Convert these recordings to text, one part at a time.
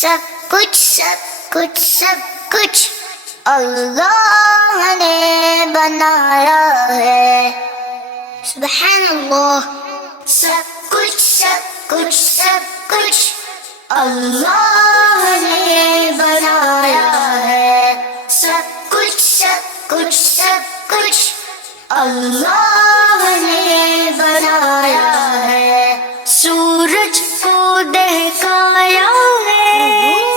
سب کچھ اللہ نے بنایا ہے. سبحان اللہ. سب کچھ اللہ نے بنایا ہے. سب کچھ اللہ نے بنایا ہے. سورج کو دہکایا ہے,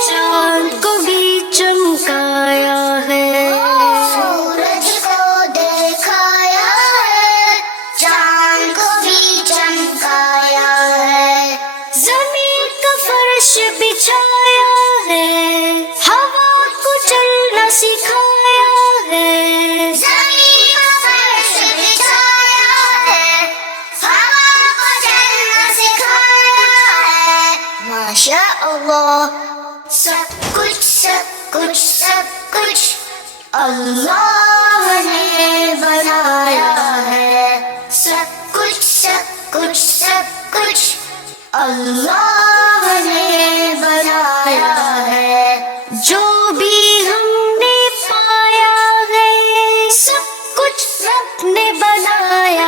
چاند کو بھی چمکایا ہے. سورج کو دکھایا ہے, چاند کو بھی چمکایا ہے. زمین کا فرش بچھایا ہے, ہوا کو چلنا سکھایا ہے. زمین کا فرش بچھایا ہے, ہوا کو چلنا سکھایا ہے. ماشاء اللہ. سب کچھ اللہ نے بنایا ہے. سب کچھ اللہ نے بنایا ہے. جو بھی ہم نے پایا ہے, سب کچھ رب نے بنایا